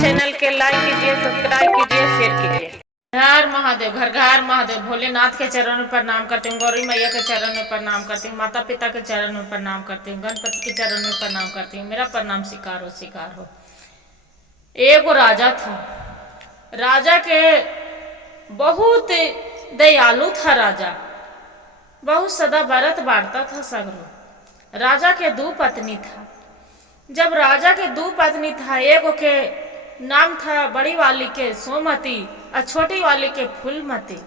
Channel के like कीजिए, subscribe कीजिए, शेयर कीजिए। हर महादेव, घर घर महादेव। भोलेनाथ के चरणों में प्रणाम करती हूँ, गौरी मैया के चरण में प्रणाम करती हूँ, माता पिता के चरण में प्रणाम करती हूँ, गणपति के चरण में प्रणाम करती हूँ। मेरा प्रणाम स्वीकार हो, स्वीकार हो। एक राजा था, राजा के बहुत दयालु था राजा, बहुत सदा व्रत बांटता था सगरो। राजा के दो पत्नी था। जब राजा के दो पत्नी था, एगो के नाम था बड़ी वाली के सोमती और छोटी वाली के फूलमती।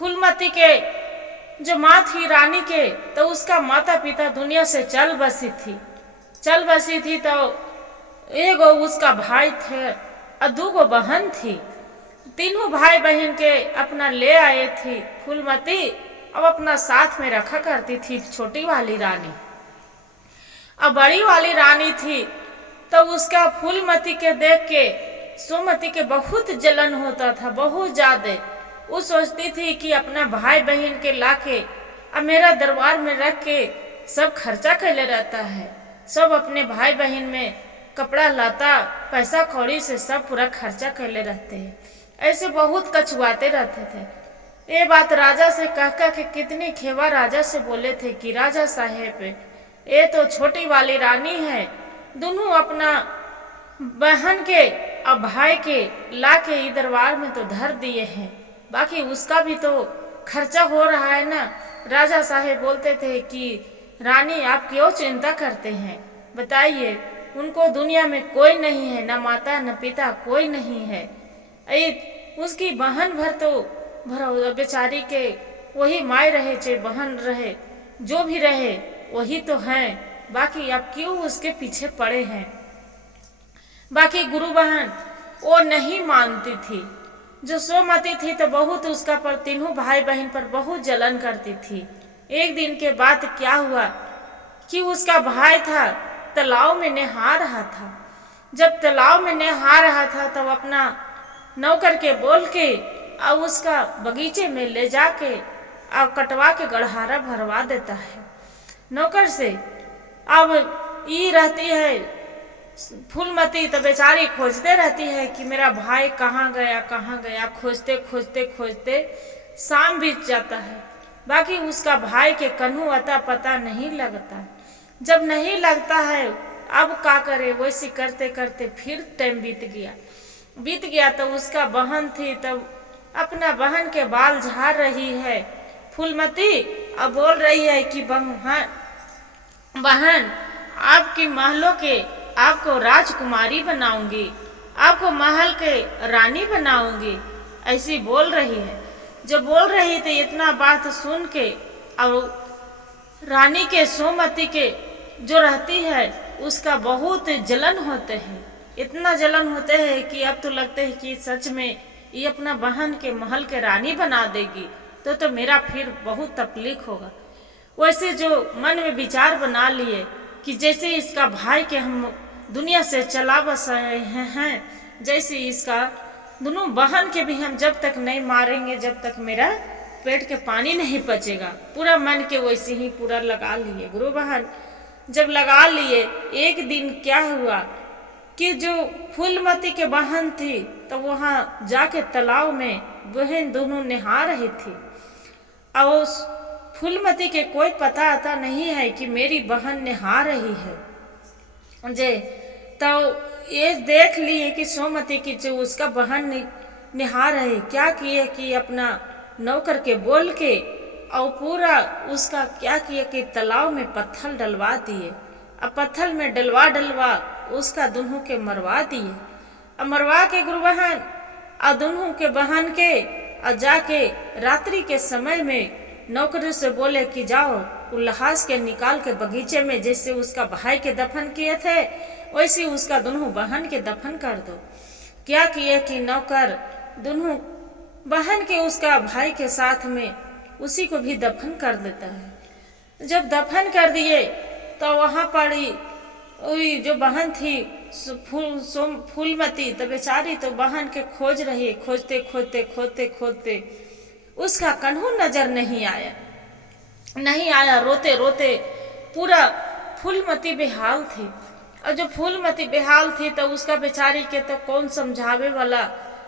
फूलमती के जो माँ थी रानी के, तो उसका माता पिता दुनिया से चल बसी थी। तो एगो उसका भाई थे और दूगो बहन थी। तीनों भाई बहन के अपना ले आए थी फूलमती, अब अपना साथ में रखा करती थी छोटी वाली रानी। अब बड़ी वाली रानी थी, तो उसका फूलमती के देख के सोमती के बहुत जलन होता था, बहुत ज्यादा। वो सोचती थी कि अपना भाई बहन के लाके अब मेरा दरबार में रख के सब खर्चा कैले रहता है, सब अपने भाई बहन में कपड़ा लाता पैसा कौड़ी से सब पूरा खर्चा कैले रहते हैं। ऐसे बहुत कछुआते रहते थे। ये बात राजा से कह के कितनी खेवा राजा से बोले थे कि राजा साहेब, ये तो छोटी वाली रानी है, दोनों अपना बहन के और भाई के लाके दरबार में तो धर दिए हैं, बाकी उसका भी तो खर्चा हो रहा है ना। राजा साहेब बोलते थे कि रानी आप क्यों चिंता करते हैं, बताइए, उनको दुनिया में कोई नहीं है, न माता न पिता कोई नहीं है। उसकी बहन भर तो बेचारी के वही माई रहे चाहे बहन रहे, जो भी रहे वही तो हैं, बाकी आप क्यों उसके पीछे पड़े हैं। बाकी गुरु बहन वो नहीं मानती थी। जो सोमती थी तो बहुत उसका पर तीनों भाई बहन पर बहुत जलन करती थी। एक दिन के बाद क्या हुआ कि उसका भाई था तालाब में नहा रहा था। जब तालाब में नहा रहा था तब अपना नौकर के बोल के और उसका बगीचे में ले जाके और कटवा के गढ़हारा भरवा देता है नौकर से। अब ये रहती है फूलमती तो बेचारी खोजते रहती है कि मेरा भाई कहाँ गया। खोजते खोजते खोजते शाम बीत जाता है, बाकी उसका भाई के कन्हू अता पता नहीं लगता। जब नहीं लगता है अब क्या करे, वैसे करते करते फिर टाइम बीत गया। तो उसका बहन थी, तब अपना बहन के बाल झाड़ रही है फूलमती और बोल रही है कि बहन आपकी महलों के आपको राजकुमारी बनाऊंगी, आपको महल के रानी बनाऊंगी, ऐसी बोल रही है। जब बोल रही थी इतना बात सुन के, और रानी के सोमती के जो रहती है उसका बहुत जलन होते हैं, इतना जलन होते हैं कि अब तो लगते है कि सच में ये अपना बहन के महल के रानी बना देगी तो मेरा फिर बहुत तकलीफ होगा। वैसे जो मन में विचार बना लिए कि जैसे इसका भाई के हम दुनिया से चला बसाए हैं, जैसे इसका दोनों बहन के भी हम जब तक नहीं मारेंगे जब तक मेरा पेट के पानी नहीं पचेगा। पूरा मन के वैसे ही पूरा लगा लिए गुरु बहन। जब लगा लिए, एक दिन क्या हुआ कि जो फूलमती के बहन थी तो वहां जाके तालाब में बहन दोनों नहा रही थी, और उस फूलमती के कोई पता आता नहीं है कि मेरी बहन नहा रही है। जे तो ये देख लिए कि सोमती की जो उसका बहन नहा रहे, क्या किए कि अपना नौकर के बोल के और पूरा उसका क्या किए कि तालाब में पत्थर डलवा दिए। अब पत्थर में डलवा उसका दोनों के मरवा दिए। अब मरवा के गुरु बहन और दोनों के बहन के और जाके रात्रि के समय में नौकरी से बोले कि जाओ उल्लास के निकाल के बगीचे में जैसे उसका भाई के दफन किए थे वैसे उसका दोनों बहन के दफन कर दो। क्या किए कि नौकर दोनों बहन के उसका भाई के साथ में उसी को भी दफन कर देता है। जब दफन कर दिए तो वहां पर जो बहन थी फूलमती तो बेचारी तो बहन के खोज रही, खोजते उसका कन्हू नजर नहीं आया। रोते रोते पूरा फूलमती बेहाल थी। और जो फूलमती बेहाल थी तो उसका बेचारी के तो कौन समझावे वाला,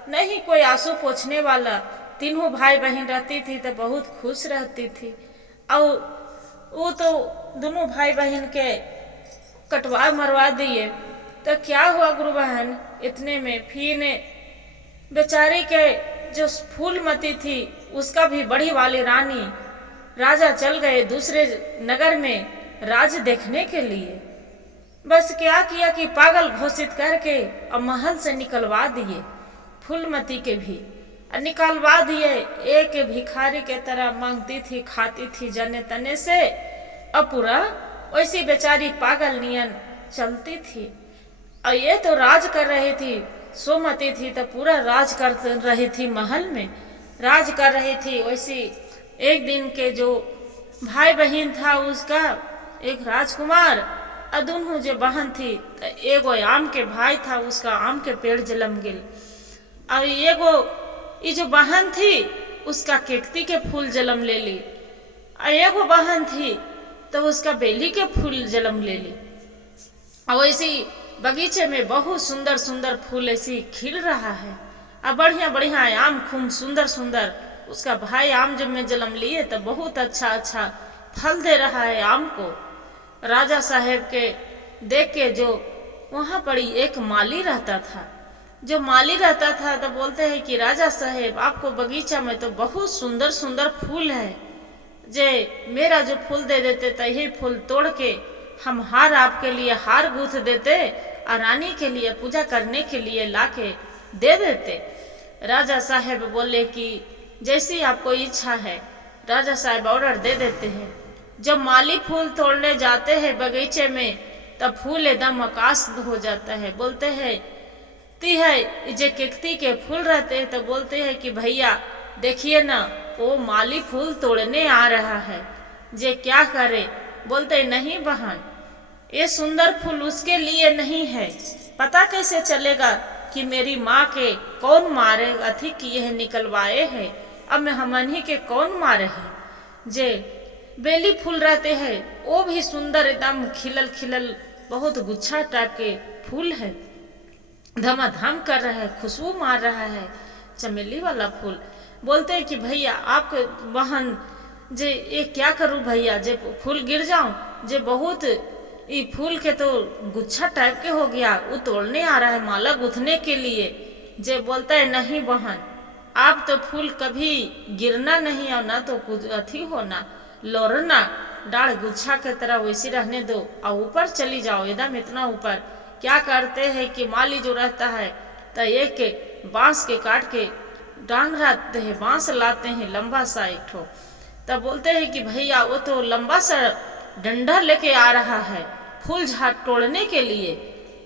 नहीं कोई आंसू पोंछने वाला। तीनों भाई बहन रहती थी तो बहुत खुश रहती थी। और वो तो दोनों भाई बहन के कटवा मरवा दिए। तो क्या हुआ गुरु बहन, इतने में फिर बेचारी के जो फूलमती थी उसका भी बड़ी वाली रानी राजा चल गए दूसरे नगर में राज देखने के लिए। बस क्या किया कि पागल घोषित करके अब महल से निकलवा दिए फूलमती के भी, निकलवा दिए। एक भिखारी के तरह मांगती थी, खाती थी जने तने से, अब पूरा वैसी बेचारी पागल नियन चलती थी। और ये तो राज कर रही थी, सोमती थी तो पूरा राज कर रही थी, महल में राज कर रही थी। वैसी एक दिन के जो भाई बहन था उसका एक राजकुमार और दोनों जो बहन थी तो एगो आम के भाई था उसका आम के पेड़ जलम गिल, और एगो ये जो बहन थी उसका केकती के फूल जलम ले ली, और एगो बहन थी तो उसका बेली के फूल जलम ले ली। और ऐसी बगीचे में बहुत सुंदर सुंदर फूल ऐसी खिल रहा है, और बढ़िया बढ़िया आम खूब सुंदर सुंदर। उसका भाई आम जब में जन्म लिए तो बहुत अच्छा अच्छा फल दे रहा है आम को। राजा साहेब के देख के जो वहां पर एक माली रहता था, जो माली रहता था तो बोलते हैं कि राजा साहेब आपको बगीचा में तो बहुत सुंदर सुंदर फूल है, जे मेरा जो फूल दे देते तो यही फूल तोड़ के हम हार आपके लिए हार गूंथ देते और रानी के लिए पूजा करने के लिए लाके दे देते। राजा साहेब बोले कि जैसी आपको इच्छा है। राजा साहब ऑर्डर दे देते हैं। जब माली फूल तोड़ने जाते हैं बगीचे में तब फूल एकदम आकाश हो जाता है। बोलते हैं ती है जे केकती के फूल रहते हैं तो बोलते हैं कि भैया देखिए ना वो माली फूल तोड़ने आ रहा है, जे क्या करे। बोलते नहीं बहन ये सुंदर फूल उसके लिए नहीं है, पता कैसे चलेगा कि मेरी माँ के कौन मारे अथी किए है निकलवाए हैं, अब मैं हमनी के कौन मारे हैं। जे बेली फूल रहते हैं वो भी सुंदर एकदम खिलल खिलल बहुत गुच्छा टाइप के फूल है, धमाधम कर रहा है, खुशबू मार रहा है, चमेली वाला फूल। बोलते हैं कि भैया आपके बहन जे ये क्या करूं भैया, जे फूल गिर जाऊं, जे बहुत ये फूल के तो गुच्छा टाइप के हो गया, वो तोड़ने आ रहा है माला गुथने के लिए। जे बोलता है नहीं बहन आप तो फूल कभी गिरना नहीं और ना तो कुछ अथी होना लोरना, डाढ़ गुच्छा के तरह वैसी रहने दो और ऊपर चली जाओ एकदम इतना ऊपर। क्या करते हैं कि माली जो रहता है तो एक बांस के काट के डांग रहते हैं, बांस लाते हैं लंबा सा एक ठो, तब बोलते हैं कि भैया वो तो लंबा सा डंडा लेके आ रहा है फूल झाड़ तोड़ने के लिए।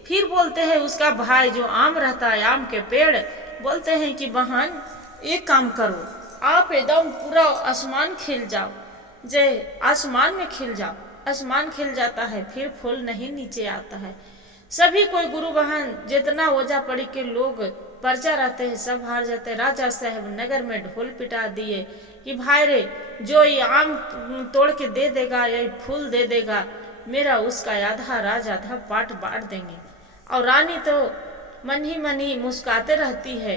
फिर बोलते हैं उसका भाई जो आम रहता है आम के पेड़, बोलते हैं कि बहन एक काम करो आप एकदम पूरा आसमान खिल जाओ, जे आसमान में खिल जाओ, आसमान खिल जाता है फिर फूल नहीं नीचे आता है। सभी कोई गुरु बहन जितना ओझा पड़ी के लोग पर्चा रहते हैं सब हार जाते। राजा साहब नगर में ढोल पिटा दिए कि भाई रे जो ये आम तोड़ के दे देगा या फूल दे देगा मेरा उसका आधा राज आधा पाट बांट देंगे। और रानी तो मन ही मुस्कुराते रहती है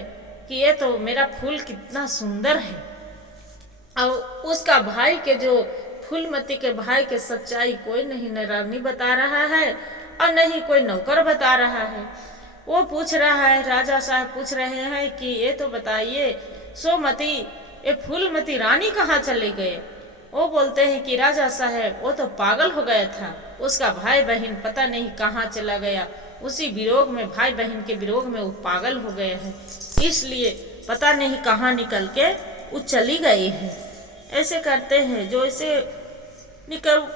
कि ये तो मेरा फूल कितना सुंदर है। और उसका भाई के जो फूलमती के भाई के सच्चाई कोई नहीं, न रानी बता रहा है और नहीं कोई नौकर बता रहा है। वो पूछ रहा है, राजा साहब पूछ रहे हैं कि ये तो बताइए सोमती ये फूलमती रानी कहाँ चले गए। वो बोलते हैं कि राजा साहब वो तो पागल हो गया था, उसका भाई बहन पता नहीं कहाँ चला गया, उसी विरोध में भाई बहन के विरोध में वो पागल हो गए हैं, इसलिए पता नहीं कहाँ निकल के वो चली गई है। ऐसे करते हैं जो ऐसे निकल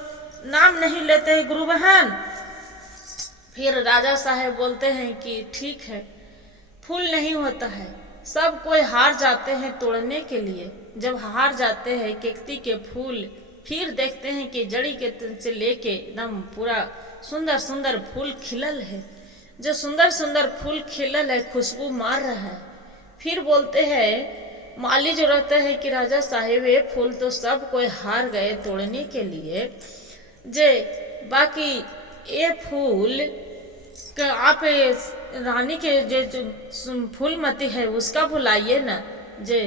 नाम नहीं लेते हैं गुरु बहन। फिर राजा साहब बोलते हैं कि ठीक है फूल नहीं होता है, सब कोई हार जाते हैं तोड़ने के लिए। जब हार जाते हैं केकती के फूल फिर देखते हैं कि जड़ी के से लेके एकदम पूरा सुंदर सुंदर फूल खिलल है, जो सुंदर सुंदर फूल खिलल है खुशबू मार रहा है। फिर बोलते हैं माली जो रहते हैं कि राजा साहेब ये फूल तो सब कोई हार गए तोड़ने के लिए, जे बाकी ये फूल कि आप रानी के जो फूलमती है उसका बुलाइए ना जे।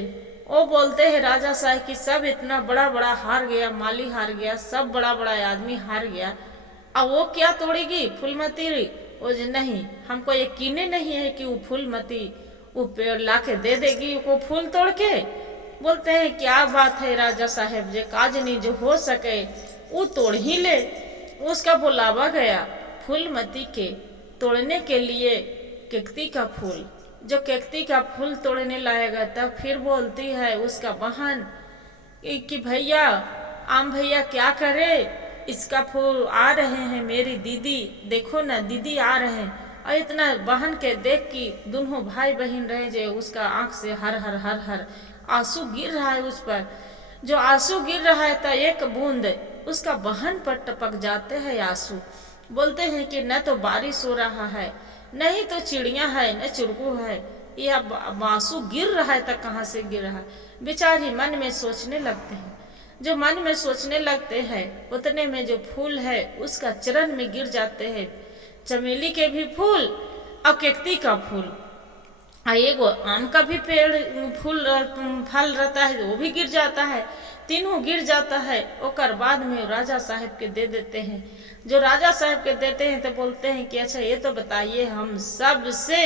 वो बोलते हैं राजा साहब कि सब इतना बड़ा बड़ा हार गया, माली हार गया, सब बड़ा बड़ा आदमी हार गया, अब वो क्या तोड़ेगी फूलमती। वो नहीं, हमको यकीन नहीं है कि वो फूलमती वो पेड़ लाके दे देगी वो फूल तोड़ के। बोलते हैं क्या बात है राजा साहब, जे काजनी जो हो सके वो तोड़ ही ले। उसका बुलावा गया फूलमती के तोड़ने के लिए केकती का फूल। जो केकती का फूल तोड़ने लाएगा तब फिर बोलती है उसका बहन कि भैया आम भैया क्या करे, इसका फूल आ रहे हैं, मेरी दीदी देखो ना दीदी आ रहे हैं। और इतना बहन के देख कि दोनों भाई बहन रहे जे उसका आंख से हर हर हर हर आंसू गिर रहा है उस पर। जो आंसू गिर रहा है तो एक बूंद उसका बहन पर टपक जाते हैं आंसू। बोलते हैं कि न तो बारिश हो रहा है, न ही तो चिड़िया है, न चुड़कू है, यह आंसू गिर रहा है तो कहाँ से गिर रहा है। बेचारी मन में सोचने लगते हैं। जो मन में सोचने लगते हैं उतने में जो फूल है उसका चरण में गिर जाते हैं, चमेली के भी फूल और केकती का फूल, एगो आम का भी पेड़ फूल फल रहता है वो भी गिर जाता है, तीनों गिर जाता है। और बाद में राजा साहब के दे देते हैं। जो राजा साहब के देते हैं तो बोलते हैं कि अच्छा ये तो बताइए, हम सब से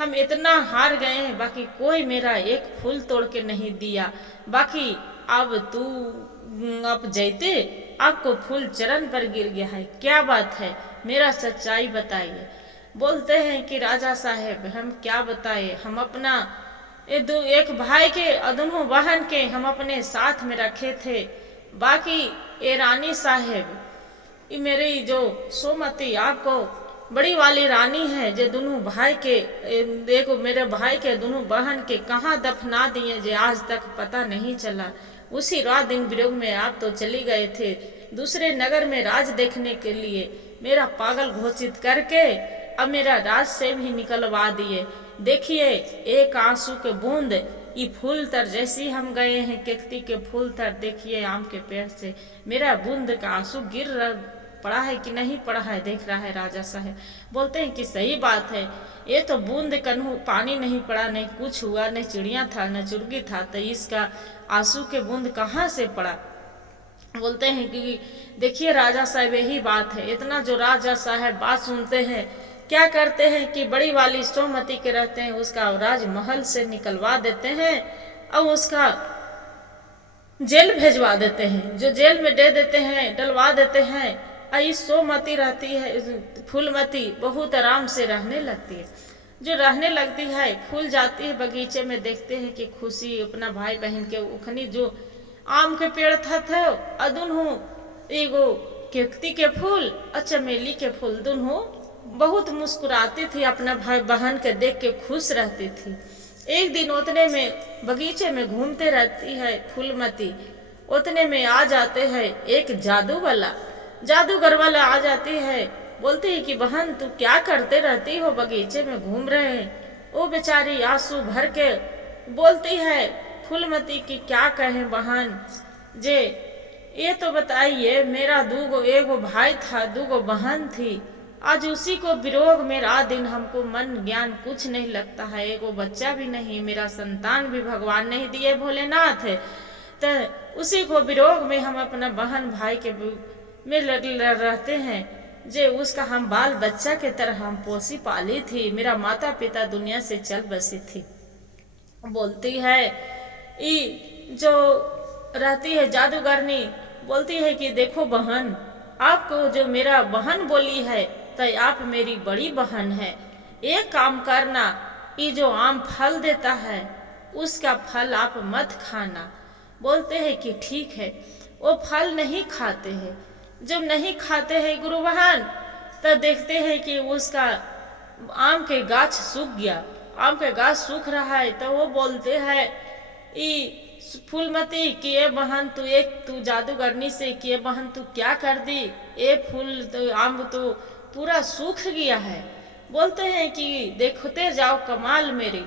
हम इतना हार गए हैं, बाकी कोई मेरा एक फूल तोड़ के नहीं दिया, बाकी अब तू अब जैते आपको फूल चरण पर गिर गया है, क्या बात है, मेरा सच्चाई बताइए। बोलते हैं कि राजा साहब हम क्या बताए, हम अपना एक भाई के और दोनों बहन के हम अपने साथ में रखे थे, बाकी ये रानी साहब ये मेरी जो सोमती आपको बड़ी वाली रानी है, जो दोनों भाई के देखो मेरे भाई के दोनों बहन के कहाँ दफना दिए जो आज तक पता नहीं चला। उसी रात दिन वियोग में आप तो चली गए थे दूसरे नगर में राज देखने के लिए, मेरा पागल घोषित करके अब मेरा राज से भी निकलवा दिए। देखिए एक आंसू के बूंद ये फूल तर जैसी हम गए हैं केकती के फूल तर, देखिए आम के पेड़ से मेरा बूंद का आंसू गिर पड़ा है कि नहीं पड़ा है, देख रहा है राजा साहब। बोलते हैं कि सही बात है, ये तो बूंद कन्हू पानी नहीं पड़ा, नहीं कुछ हुआ, नहीं चिड़िया था न चुड़गी था, तो इसका आंसू के बूंद कहाँ से पड़ा। बोलते हैं कि देखिए राजा साहब यही बात है। इतना जो राजा साहब बात सुनते हैं क्या करते हैं कि बड़ी वाली सोमती के रहते हैं उसका राजमहल से निकलवा देते हैं और उसका जेल भेजवा देते हैं, जो जेल में दे देते हैं डलवा देते हैं। और सोमती रहती है फूलमती बहुत आराम से रहने लगती है। जो रहने लगती है फूल जाती है बगीचे में, देखते हैं कि खुशी अपना भाई बहन के उखनी जो आम के पेड़ था अदुनहु एगो केकती के फूल और चमेली के फूल दोनों बहुत मुस्कुराती थी, अपना भाई बहन के देख के खुश रहती थी। एक दिन उतने में बगीचे में घूमते रहती है फूलमती, उतने में आ जाते हैं एक जादूगर वाला आ जाती है। बोलती है कि बहन तू क्या करते रहती हो, बगीचे में घूम रहे हैं। वो बेचारी आंसू भर के बोलती है फूलमती की क्या कहे बहन जे, ये तो बताइए मेरा एगो भाई था, दूगो बहन थी, आज उसी को विरोग में रात दिन हमको मन ज्ञान कुछ नहीं लगता है, एगो बच्चा भी नहीं, मेरा संतान भी भगवान नहीं दिए भोलेनाथ है, तो उसी को विरोग में हम अपना बहन भाई के में रहते हैं, जे उसका हम बाल बच्चा के तरह हम पोसी पाली थी, मेरा माता पिता दुनिया से चल बसी थी। बोलती है जो रहती है जादूगरनी, बोलती है कि देखो बहन आपको जो मेरा बहन बोली है तो आप मेरी बड़ी बहन है, एक काम करना, ये जो आम फल देता है उसका फल आप मत खाना। बोलते हैं कि ठीक है। वो फल नहीं खाते हैं। जब नहीं खाते हैं गुरु बहन तो देखते हैं कि उसका आम के गाछ सूख गया, आम के गाछ सूख रहा है, तो वो बोलते हैं फूलमती कि ये बहन तू जादूगरनी से कि ये बहन तू क्या कर दी, ये फूल तो आम तो पूरा सूख गया है। बोलते हैं कि देखते जाओ कमाल मेरी।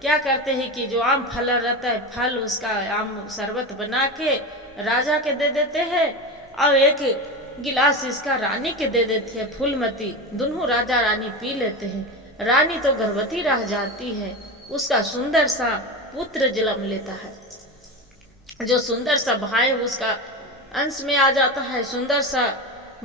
क्या करते हैं कि जो आम फल रहता है फल उसका आम शरबत बना के राजा के दे देते हैं और एक गिलास इसका रानी के दे देती है फूलमती। दोनों राजा रानी पी लेते हैं। रानी तो गर्भवती रह जाती है। उसका सुंदर सा पुत्र जन्म लेता है। जो सुंदर सा भाई उसका अंश में आ जाता है। सुंदर सा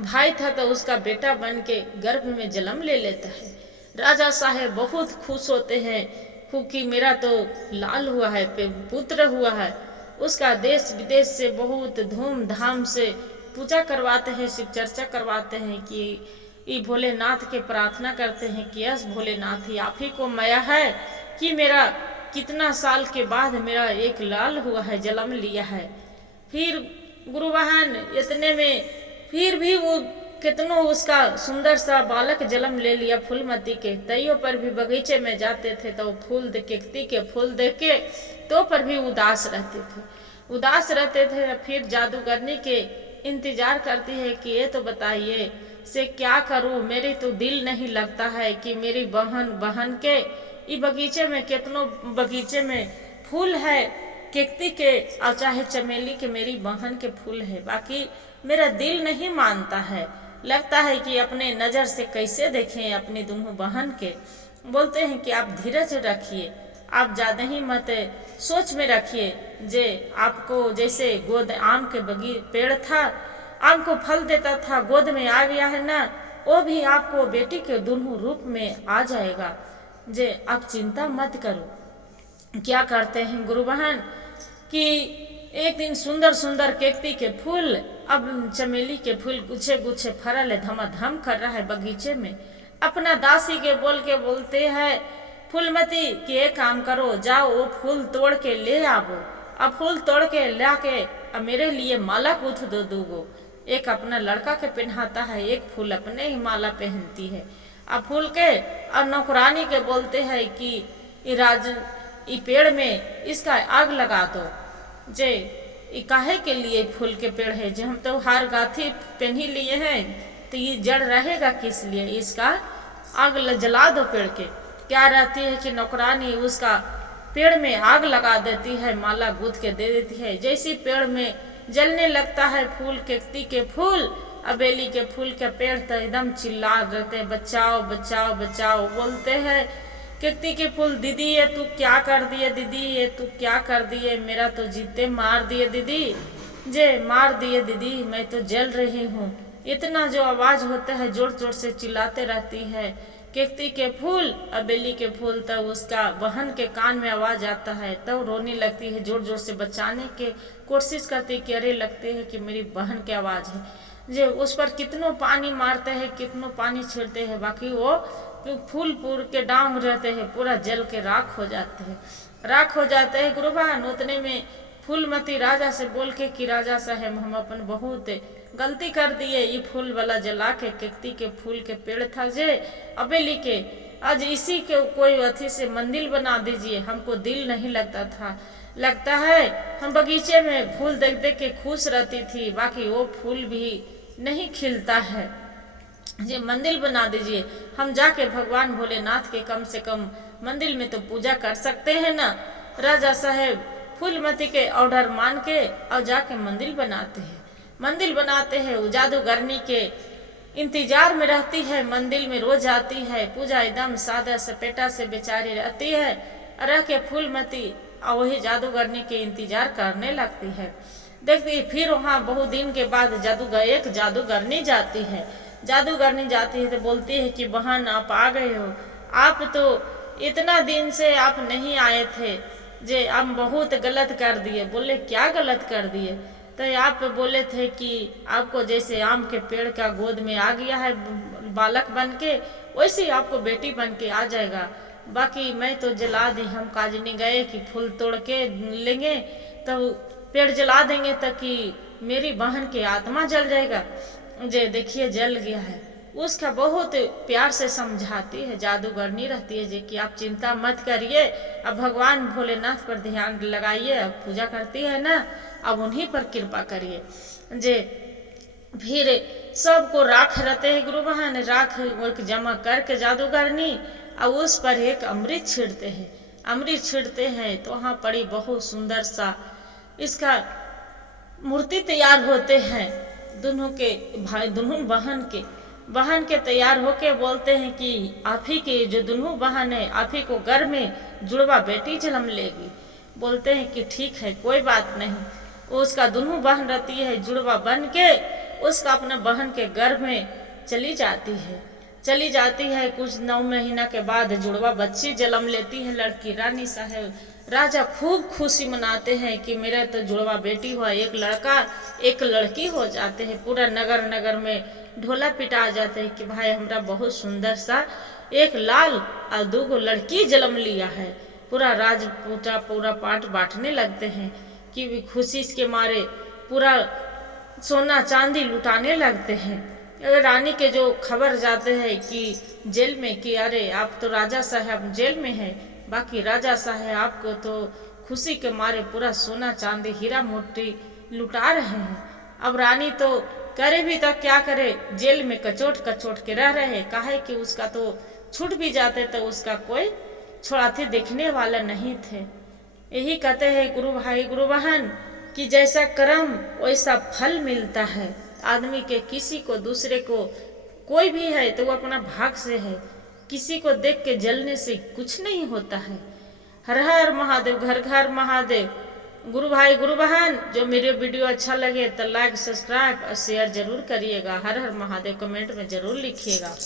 भाई था तो उसका बेटा बन के गर्भ में जन्म ले लेता है। राजा साहेब बहुत खुश होते हैं क्योंकि मेरा तो लाल हुआ है, पुत्र हुआ है। उसका देश विदेश से बहुत धूमधाम से पूजा करवाते हैं, शिव चर्चा करवाते हैं कि ये भोलेनाथ के प्रार्थना करते हैं कि यस भोलेनाथ ही आप ही को माया है कि मेरा कितना साल के बाद मेरा एक लाल हुआ है, जन्म लिया है। फिर गुरु बहन इतने में फिर भी वो कितनों उसका सुंदर सा बालक जन्म ले लिया फूलमती के। तैयो पर भी बगीचे में जाते थे तो फूल केकती के फूल देख के तो पर भी उदास रहते थे। फिर जादूगरनी के इंतजार करती है कि ये तो बताइए से क्या करूं, मेरी तो दिल नहीं लगता है कि मेरी बहन के ये बगीचे में कितनों बगीचे में फूल है केकती के और चाहे चमेली के मेरी बहन के फूल है, बाकी मेरा दिल नहीं मानता है। लगता है कि अपने नजर से कैसे देखें अपनी दोनों बहन के। बोलते हैं कि आप धीरज रखिए, आप ज्यादा ही मत सोच में रखिए। जे आपको जैसे गोद आम के पेड़ था, आम को फल देता था, गोद में आ गया है ना, वो भी आपको बेटी के दोनों रूप में आ जाएगा। जे आप चिंता मत करो। क्या करते हैं गुरु बहन कि एक दिन सुंदर सुंदर केकती के फूल, अब चमेली के फूल गुच्छे गुच्छे फरल है, धमाधम कर रहा है बगीचे में। अपना दासी के बोलते हैं फूलमती कि एक काम करो, जाओ वो फूल तोड़ के ले आओ। अब फूल तोड़ के ला के अब मेरे लिए माला गूंथ दो दूगो। एक अपना लड़का के पहनाता है, एक फूल अपने ही माला पहनती है। अब फूल के और नौकरानी के बोलते हैं कि ई पेड़ में इसका आग लगा दो। जे काहे के लिए फूल के पेड़ है, जो हम तो हार गाथी पहन ही लिए हैं तो ये जड़ रहेगा किस लिए, इसका आग जला दो पेड़ के। क्या रहती है कि नौकरानी उसका पेड़ में आग लगा देती है, माला गूंथ के दे देती है। जैसे पेड़ में जलने लगता है फूल केकती के फूल, अबेली के फूल के पेड़ तो एकदम चिल्ला रहते हैं बचाओ बचाओ बचाओ। बोलते हैं केकती के फूल दीदी ये तू क्या कर दिए, दीदी ये तू क्या कर दिए, मेरा तो जीते मार दिए दीदी, जे मार दिए दीदी, मैं तो जल रही हूँ। इतना जो आवाज होता है जोर जोर से चिल्लाते रहती है केकती के फूल। अबेली के फूल तब उसका बहन के कान में आवाज आता है तब तो रोने लगती है, जोर जोर से बचाने के कोशिश करती है कि अरे लगते है कि मेरी बहन की आवाज है। जे उस पर कितनों पानी मारते हैं, कितनों पानी छिड़ते हैं, बाकी वो फूल के डांग रहते हैं पूरा जल के राख हो जाते हैं गुरु बहन। उतने में फूलमती राजा से बोल के कि राजा साहब हम अपन बहुत गलती कर दिए, ये फूल वाला जला के केकती के फूल के पेड़ था जे अबेली के, आज इसी के कोई अथी से मंदिर बना दीजिए, हमको दिल नहीं लगता है हम बगीचे में फूल देख देख के खुश रहती थी, बाकी वो फूल भी नहीं खिलता है, ये मंदिर बना दीजिए। हम जाके भगवान भोलेनाथ के कम से कम मंदिर में तो पूजा कर सकते हैं ना। राजा साहेब फूलमती के ऑर्डर मान के और जाके मंदिर बनाते हैं। जादूगरनी के इंतजार में रहती है, मंदिर में रोज आती है, पूजा एकदम सादा सपेटा से बेचारी रहती है। रह के फूलमती और वही जादूगरनी के इंतजार करने लगती है। देखती फिर वहाँ बहुत दिन के बाद एक जादूगरनी जाती है तो बोलती है कि बहन आप आ गए हो, आप तो इतना दिन से आप नहीं आए थे, जे हम बहुत गलत कर दिए। बोले क्या गलत कर दिए, तो आप बोले थे कि आपको जैसे आम के पेड़ का गोद में आ गया है बालक बन के, वैसे आपको बेटी बन के आ जाएगा। बाकी मैं तो जला दी, हम काज नहीं गए कि फूल तोड़ के लेंगे तो पेड़ जला देंगे ताकि मेरी बहन की आत्मा जल जाएगा। जे देखिए जल गया है। उसका बहुत प्यार से समझाती है, जादूगरनी रहती है जे कि आप चिंता मत करिए, अब भगवान भोलेनाथ पर ध्यान लगाइए, अब पूजा करती है ना, अब उन्हीं पर कृपा करिए। जे फिर सबको राख रहते हैं गुरु बहन, राख जमा करके जादूगरनी और उस पर एक अमृत छिड़ते हैं तो वहाँ पड़ी बहुत सुंदर सा इसका मूर्ति तैयार होते हैं। दोनों के भाई दोनों बहन के तैयार होके बोलते हैं कि आप ही की जो दोनों बहन है आप ही को घर में जुड़वा बेटी जन्म लेगी। बोलते हैं कि ठीक है कोई बात नहीं। उसका दोनों बहन रहती है जुड़वा बन के उसका अपने बहन के घर में चली जाती है। कुछ 9 महीना के बाद जुड़वा बच्ची जन्म लेती है लड़की। रानी साहब राजा खूब खुशी मनाते हैं कि मेरा तो जुड़वा बेटी हुआ, एक लड़का एक लड़की हो जाते हैं। पूरा नगर में ढोला पिटा जाते हैं कि भाई हमरा बहुत सुंदर सा एक लाल और 2 लड़की जन्म लिया है। पूरा पूरा पाठ बांटने लगते हैं कि खुशी के मारे पूरा सोना चांदी लुटाने लगते हैं। रानी के जो खबर जाते हैं कि जेल में कि अरे आप तो राजा साहब जेल में है, बाकी राजा साहब आपको तो खुशी के मारे पूरा सोना चांदी हीरा मोती लुटा रहे हैं। अब रानी तो करे भी तो क्या करे, जेल में कचोट के रह रहे। काहे कि उसका तो छूट भी जाते तो उसका कोई छोड़ाते देखने वाला नहीं थे। यही कहते हैं गुरु भाई गुरु बहन कि जैसा कर्म वैसा फल मिलता है। आदमी के किसी को दूसरे को कोई भी है तो वो अपना भाग से है, किसी को देख के जलने से कुछ नहीं होता है। हर हर महादेव, घर घर महादेव। गुरु भाई गुरु बहन जो मेरे वीडियो अच्छा लगे तो लाइक सब्सक्राइब और शेयर जरूर करिएगा। हर हर महादेव कमेंट में जरूर लिखिएगा।